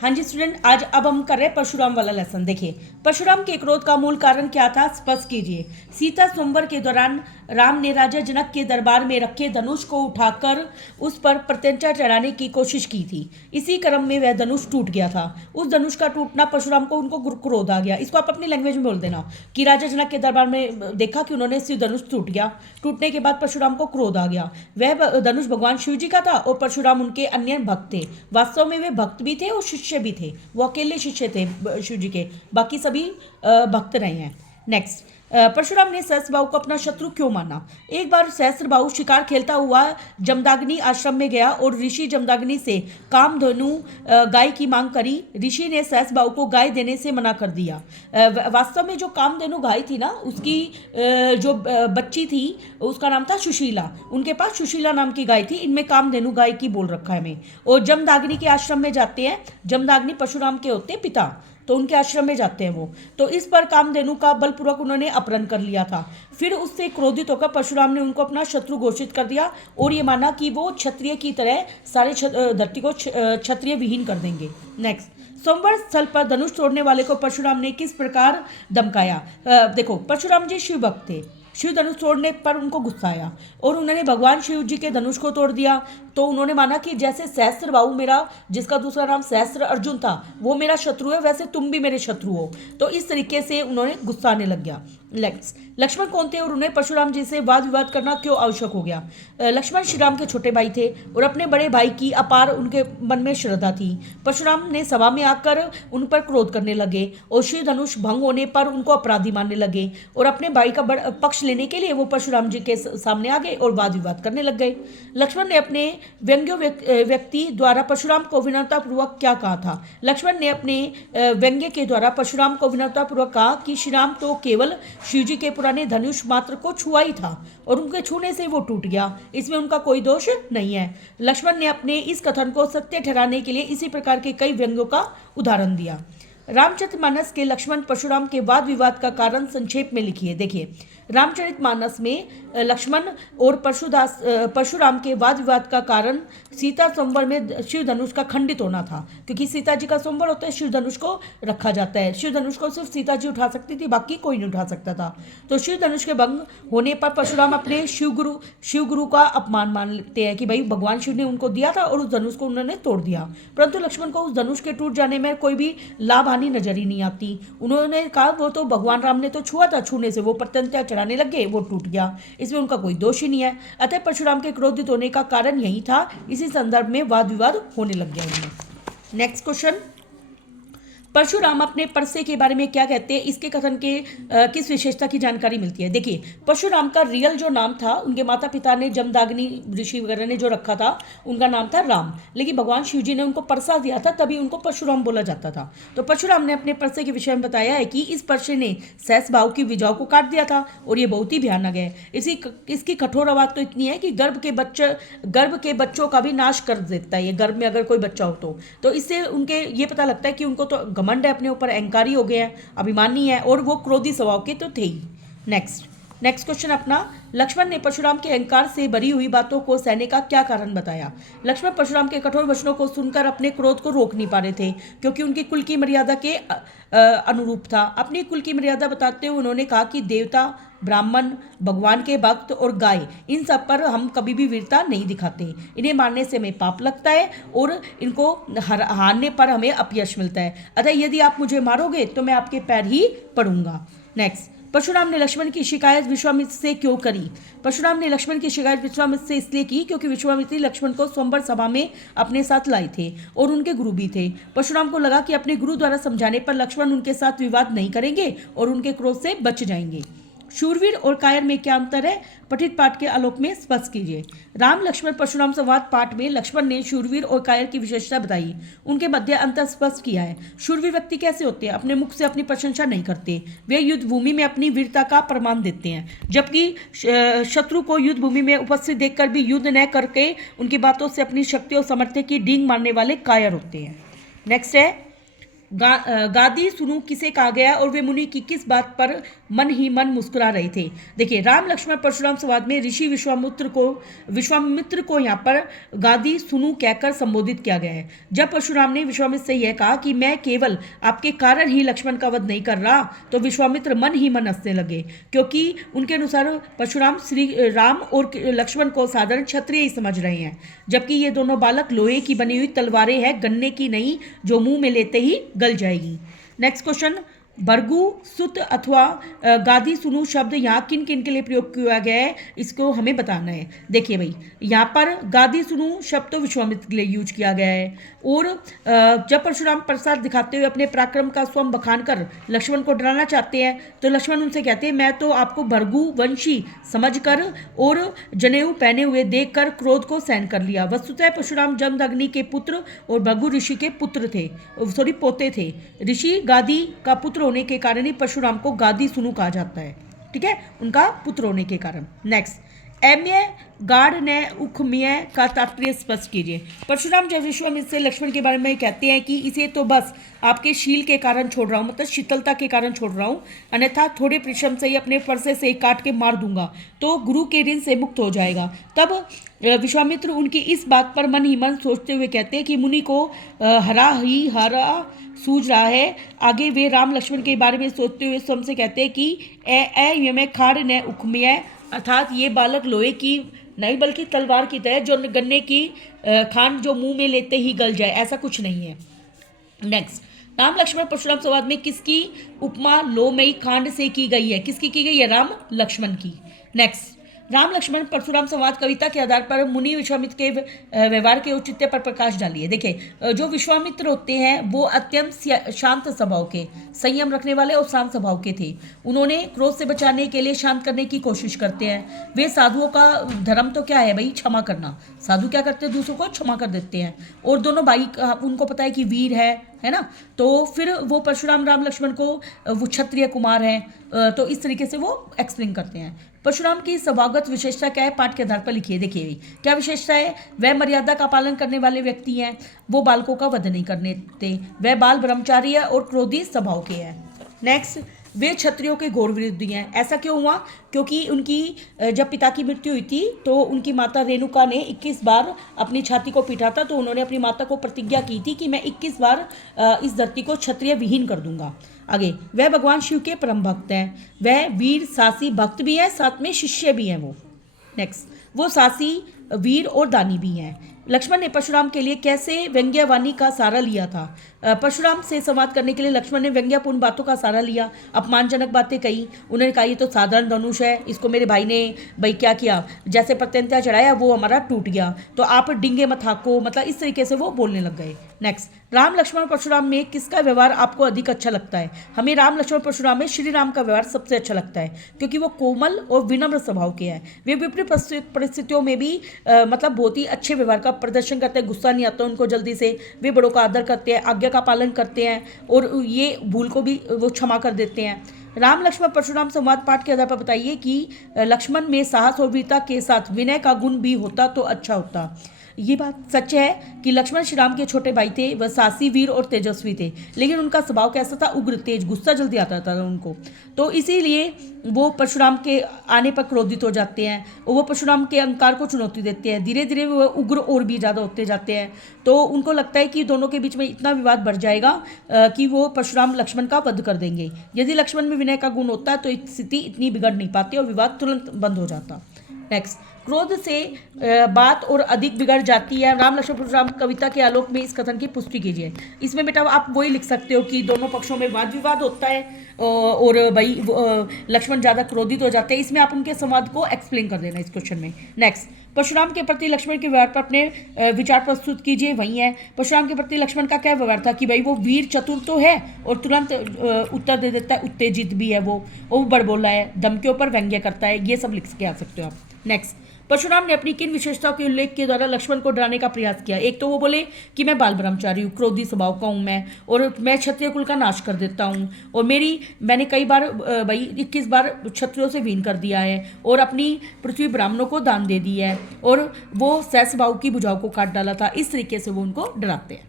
हाँ जी स्टूडेंट, आज अब हम कर रहे हैं परशुराम वाला लेसन। देखिए, परशुराम के क्रोध का मूल कारण क्या था, स्पष्ट कीजिए। सीता स्वयंवर के दौरान राम ने राजा जनक के दरबार में रखे धनुष को उठाकर उस पर प्रत्यंचा चढ़ाने की कोशिश की थी। इसी क्रम में वह धनुष टूट गया था। उस धनुष का टूटना परशुराम को उनको क्रोध आ गया। इसको आप अपनी लैंग्वेज में बोल देना कि राजा जनक के दरबार में देखा कि उन्होंने शिव धनुष टूट गया। टूटने के बाद परशुराम को क्रोध आ गया। वह धनुष भगवान शिव जी का था और परशुराम उनके अन्य भक्त थे। वास्तव में वे भक्त भी थे और शिष्य भी थे। वो अकेले शिष्य थे शिव जी के, बाकी सभी भक्त रहे हैं। नेक्स्ट, परशुराम ने सहस्त्रबाहु को अपना शत्रु क्यों माना। एक बार सहस्त्रबाहु शिकार खेलता हुआ जमदाग्नि आश्रम में गया और ऋषि जमदाग्नि से कामधेनु गाय की मांग करी। ऋषि ने सहस्त्रबाहु को गाय देने से मना कर दिया। वास्तव में जो कामधेनु गाय थी ना, उसकी जो बच्ची थी उसका नाम था सुशीला। उनके पास सुशीला नाम की गाय थी। इनमें कामधेनु गाय की बोल रखा है मैं। और जमदाग्नि के आश्रम में जाते हैं। जमदाग्नि परशुराम के होते पिता, तो उनके आश्रम में जाते हैं वो। तो इस पर कामधेनु का बलपूर्वक उन्होंने अपहरण कर लिया था। फिर उससे क्रोधित होकर परशुराम ने उनको अपना शत्रु घोषित कर दिया और ये माना कि वो क्षत्रिय की तरह सारे धरती को क्षत्रिय विहीन कर देंगे। नेक्स्ट, स्वयंवर स्थल पर धनुष तोड़ने वाले को परशुराम ने किस प्रकार धमकाया। देखो, परशुराम जी शिव भक्त थे। शिव धनुष तोड़ने पर उनको गुस्सा आया और उन्होंने भगवान शिव जी के धनुष को तोड़ दिया। तो उन्होंने माना कि जैसे सहस्त्रबाहु मेरा, जिसका दूसरा नाम सहस्त्र अर्जुन था, वो मेरा शत्रु है, वैसे तुम भी मेरे शत्रु हो। तो इस तरीके से उन्होंने गुस्सा आने लग गया। लक्ष्मण कौन थे और उन्हें परशुराम जी से वाद विवाद करना क्यों आवश्यक हो गया। लक्ष्मण श्री राम के छोटे भाई थे और अपने बड़े भाई की अपार उनके मन में श्रद्धा थी। परशुराम ने सभा में आकर उन पर क्रोध करने लगे और शिव धनुष भंग होने पर उनको अपराधी मानने लगे और अपने भाई का पक्ष लेने के लिए वो परशुराम जी के सामने आ गए और वाद विवाद करने लग गए। लक्ष्मण ने अपने व्यंग्य व्यक्ति द्वारा परशुराम को विनम्रतापूर्वक क्या कहा था। लक्ष्मण ने अपने व्यंग्य के द्वारा परशुराम को विनम्रतापूर्वक कहा कि श्री राम तो केवल शिव जी के पुराने धनुष मात्र को छुआ ही था और उनके छूने से वो टूट गया, इसमें उनका कोई दोष नहीं है। लक्ष्मण ने अपने इस कथन को सत्य ठहराने के लिए इसी प्रकार के कई व्यंग्यों का उदाहरण दिया। रामचरितमानस के लक्ष्मण परशुराम के वाद विवाद का कारण संक्षेप में लिखिए। देखिए, रामचरितमानस में लक्ष्मण और परशुराम के वाद विवाद का कारण सीता स्वयंवर में शिव धनुष का खंडित होना था, क्योंकि सीता जी का स्वयंवर होता है, शिव धनुष को रखा जाता है। शिव धनुष को सिर्फ सीता जी उठा सकती थी, बाकी कोई नहीं उठा सकता था। तो शिव धनुष के भंग होने पर परशुराम अपने शिव गुरु का अपमान मानते हैं कि भाई भगवान शिव ने उनको दिया था और उस धनुष को उन्होंने तोड़ दिया। परंतु लक्ष्मण को उस धनुष के टूट जाने में कोई भी लाभ हानि नजर ही नहीं आती। उन्होंने कहा वो तो भगवान राम ने तो छुआ था, छूने से वो प्रत्यंता चढ़ाने लग गए, वो टूट गया, इसमें उनका कोई दोष ही नहीं है। अतः परशुराम के क्रोधित होने का कारण यही था। इसी संदर्भ में वाद विवाद होने लग गया उनमें। नेक्स्ट क्वेश्चन, परशुराम अपने परसे के बारे में क्या कहते हैं, इसके कथन के किस विशेषता की जानकारी मिलती है। देखिए, परशुराम का रियल जो नाम था, उनके माता पिता ने जमदाग्नि ऋषि वगैरह ने जो रखा था, उनका नाम था राम, लेकिन भगवान शिव जी ने उनको परसा दिया था, तभी उनको परशुराम बोला जाता था। तो परशुराम ने अपने परसे के विषय में बताया है कि इस परसे ने सहस्त्रबाहु की विजय को काट दिया था और ये बहुत ही भयानक है। इसकी कठोर आवाज तो इतनी है कि गर्भ के बच्चों का भी नाश कर देता है। ये गर्भ में अगर कोई बच्चा हो तो इससे उनके ये पता लगता है कि उनको तो घमंड है, अपने ऊपर अहंकारी हो गया है, अभिमानी है और वो क्रोधी स्वभाव के तो थे ही। नेक्स्ट क्वेश्चन अपना, लक्ष्मण ने परशुराम के अहंकार से भरी हुई बातों को सहने का क्या कारण बताया। लक्ष्मण परशुराम के कठोर वचनों को सुनकर अपने क्रोध को रोक नहीं पा रहे थे, क्योंकि उनकी कुल की मर्यादा के अनुरूप था। अपनी कुल की मर्यादा बताते हुए उन्होंने कहा कि देवता, ब्राह्मण, भगवान के भक्त और गाय, इन सब पर हम कभी भी वीरता नहीं दिखाते। इन्हें मारने से हमें पाप लगता है और इनको हारने पर हमें अपयश मिलता है। अतः यदि आप मुझे मारोगे तो मैं आपके पैर ही पड़ूंगा। नेक्स्ट, परशुराम ने लक्ष्मण की शिकायत विश्वामित्र से क्यों करी। परशुराम ने लक्ष्मण की शिकायत विश्वामित्र से इसलिए की क्योंकि विश्वामित्र लक्ष्मण को स्वयंवर सभा में अपने साथ लाए थे और उनके गुरु भी थे। परशुराम को लगा कि अपने गुरु द्वारा समझाने पर लक्ष्मण उनके साथ विवाद नहीं करेंगे और उनके क्रोध से बच जाएंगे। शूरवीर और कायर में क्या अंतर है, पठित पाठ के आलोक में स्पष्ट कीजिए। राम लक्ष्मण परशुराम संवाद पाठ में लक्ष्मण ने शूरवीर और कायर की विशेषता बताई, उनके मध्य अंतर स्पष्ट किया है। शूरवीर व्यक्ति कैसे होते हैं, अपने मुख से अपनी प्रशंसा नहीं करते, वे युद्ध भूमि में अपनी वीरता का प्रमाण देते हैं, जबकि शत्रु को युद्ध भूमि में उपस्थित देखकर भी युद्ध न करके उनकी बातों से अपनी शक्ति और सामर्थ्य की डींग मारने वाले कायर होते हैं। नेक्स्ट है, गादी सुनूं किसे कहा गया और वे मुनि की किस बात पर मन ही मन मुस्कुरा रहे थे। देखिए, राम लक्ष्मण परशुराम संवाद में ऋषि विश्वामित्र को यहाँ पर गादी सुनूं कहकर संबोधित किया गया है। जब परशुराम ने विश्वामित्र से यह कहा कि मैं केवल आपके कारण ही लक्ष्मण का वध नहीं कर रहा, तो विश्वामित्र मन ही मन हंसने लगे, क्योंकि उनके अनुसार परशुराम श्री राम और लक्ष्मण को साधारण क्षत्रिय ही समझ रहे हैं, जबकि ये दोनों बालक लोहे की बनी हुई तलवारें हैं, गन्ने की नहीं, जो मुंह में लेते ही गल जाएगी। नेक्स्ट क्वेश्चन, भरगु सुत अथवा गादी सुनु शब्द यहाँ किन किन के लिए प्रयोग किया गया है, इसको हमें बताना है। देखिए भाई, यहाँ पर गादी सुनु शब्द तो विश्वामित्र के लिए यूज किया गया है, और जब परशुराम प्रसाद दिखाते हुए अपने पराक्रम का स्वयं बखान कर लक्ष्मण को डराना चाहते हैं, तो लक्ष्मण उनसे कहते हैं मैं तो आपको भरगु वंशी समझकर और जनेऊ पहने हुए देखकर क्रोध को सहन कर लिया। वस्तुतः परशुराम जमदग्नि के पुत्र और भृगु ऋषि के पुत्र थे, पोते थे। ऋषि गादी का पुत्र होने के कारण ही परशुराम को गादी सुनु कहा जाता है, ठीक है, उनका पुत्र होने के कारण। नेक्स्ट, एम्य गाढ़ ने उखम्य का तात्पर्य स्पष्ट कीजिए। परशुराम जब विश्वामित्र से लक्ष्मण के बारे में कहते हैं कि इसे तो बस आपके शील के कारण छोड़ रहा हूँ, मतलब शीतलता के कारण छोड़ रहा हूँ, अन्यथा थोड़े परिश्रम से ही अपने फरसे से काट के मार दूंगा तो गुरु के ऋण से मुक्त हो जाएगा। तब विश्वामित्र उनकी इस बात पर मन ही मन सोचते हुए कहते हैं कि मुनि को हरा सूझ रहा है। आगे वे राम लक्ष्मण के बारे में सोचते हुए स्वयं से कहते हैं कि में खाड़ ने उखम्य, अर्थात ये बालक लोहे की नहीं बल्कि तलवार की तरह, जो गन्ने की खांड जो मुंह में लेते ही गल जाए, ऐसा कुछ नहीं है। नेक्स्ट, राम लक्ष्मण परशुराम संवाद में किसकी उपमा लोमयी खांड से की गई है? किसकी की गई है? राम लक्ष्मण की। नेक्स्ट, राम लक्ष्मण परशुराम संवाद कविता के आधार पर मुनि विश्वामित्र के व्यवहार के औचित्य पर प्रकाश डालिए। देखिए, जो विश्वामित्र होते हैं वो अत्यंत शांत स्वभाव के, संयम रखने वाले और शांत स्वभाव के थे। उन्होंने क्रोध से बचाने के लिए शांत करने की कोशिश करते हैं। वे साधुओं का धर्म तो क्या है भाई? क्षमा करना। साधु क्या करते हैं? दूसरों को क्षमा कर देते हैं। और दोनों भाई, उनको पता है कि वीर है ना, तो फिर वो परशुराम राम लक्ष्मण को वो क्षत्रिय कुमार है, तो इस तरीके से वो एक्सप्लेन करते हैं। परशुराम की स्वभावगत विशेषता क्या है? पाठ के आधार पर लिखिए। देखिए क्या विशेषता है? वह मर्यादा का पालन करने वाले व्यक्ति हैं, वो बालकों का वध नहीं करने देते, वह बाल ब्रह्मचारी है और क्रोधी स्वभाव के हैं। नेक्स्ट, वे क्षत्रियों के घोर विरोधी हैं। ऐसा क्यों हुआ? क्योंकि उनकी जब पिता की मृत्यु हुई थी तो उनकी माता रेणुका ने 21 बार अपनी छाती को पीटा था, तो उन्होंने अपनी माता को प्रतिज्ञा की थी कि मैं 21 बार इस धरती को क्षत्रिय विहीन कर दूंगा। आगे, वह भगवान शिव के परम भक्त हैं, वह वीर सासी भक्त भी है, साथ में शिष्य भी हैं वो। नेक्स्ट, वो सासी वीर और दानी भी हैं। लक्ष्मण ने परशुराम के लिए कैसे व्यंग्यवाणी का सहारा लिया था? परशुराम से संवाद करने के लिए लक्ष्मण ने व्यंग्यपूर्ण बातों का सहारा लिया, अपमानजनक बातें कही। उन्होंने कहा ये तो साधारण धनुष है, इसको मेरे भाई ने भाई क्या किया, जैसे प्रत्यंता चढ़ाया वो हमारा टूट गया, तो आप डिंगे मत हाको, मतलब इस तरीके से वो बोलने लग गए। नेक्स्ट, राम लक्ष्मण परशुराम में किसका व्यवहार आपको अधिक अच्छा लगता है? हमें राम लक्ष्मण परशुराम में श्री राम का व्यवहार सबसे अच्छा लगता है, क्योंकि वो कोमल और विनम्र स्वभाव के हैं। वे विपरीत परिस्थितियों में भी मतलब बहुत ही अच्छे व्यवहार का प्रदर्शन करते हैं, गुस्सा नहीं आता उनको जल्दी से, वे बड़ों का आदर करते हैं, आज्ञा का पालन करते हैं, और ये भूल को भी वो क्षमा कर देते हैं। राम लक्ष्मण परशुराम संवाद पाठ के आधार पर बताइए कि लक्ष्मण में साहस और वीरता के साथ विनय का गुण भी होता तो अच्छा होता। ये बात सच है कि लक्ष्मण श्री राम के छोटे भाई थे, वह साहसी, वीर और तेजस्वी थे, लेकिन उनका स्वभाव कैसा था? उग्र, तेज, गुस्सा जल्दी आता था उनको, तो इसीलिए वो परशुराम के आने पर क्रोधित हो जाते हैं और वो परशुराम के अहंकार को चुनौती देते हैं। धीरे धीरे वो उग्र और भी ज़्यादा होते जाते हैं, तो उनको लगता है कि दोनों के बीच में इतना विवाद बढ़ जाएगा कि वो परशुराम लक्ष्मण का वध कर देंगे। यदि लक्ष्मण में विनय का गुण होता तो स्थिति इतनी बिगड़ नहीं पाती और विवाद तुरंत बंद हो जाता। नेक्स्ट, क्रोध से बात और अधिक बिगड़ जाती है। राम लक्ष्मण परशुराम कविता के आलोक में इस कथन की पुष्टि कीजिए। इसमें बेटा आप वही लिख सकते हो कि दोनों पक्षों में वाद विवाद होता है और भाई लक्ष्मण ज़्यादा क्रोधित हो जाते हैं। इसमें आप उनके संवाद को एक्सप्लेन कर देना इस क्वेश्चन में। नेक्स्ट, परशुराम के प्रति लक्ष्मण के व्यवहार पर अपने विचार प्रस्तुत कीजिए। वही है, परशुराम के प्रति लक्ष्मण का क्या व्यवहार था कि भाई वो वीर चतुर तो है और तुरंत उत्तर दे देता है, उत्तेजित भी है वो बड़बोला है, धमकियों पर व्यंग्य करता है, ये सब लिख के आ सकते हो आप। नेक्स्ट, परशुराम ने अपनी किन विशेषताओं के उल्लेख के द्वारा लक्ष्मण को डराने का प्रयास किया? एक तो वो बोले कि मैं बाल ब्रह्मचारी हूँ, क्रोधी स्वभाव का हूँ मैं, और मैं क्षत्रिय कुल का नाश कर देता हूँ, और मैंने कई बार भाई 21 बार क्षत्रियों से वीन कर दिया है, और अपनी पृथ्वी ब्राह्मणों को दान दे दी है, और वो सहस्व भाव की भुजाओं को काट डाला था। इस तरीके से वो उनको डराते हैं।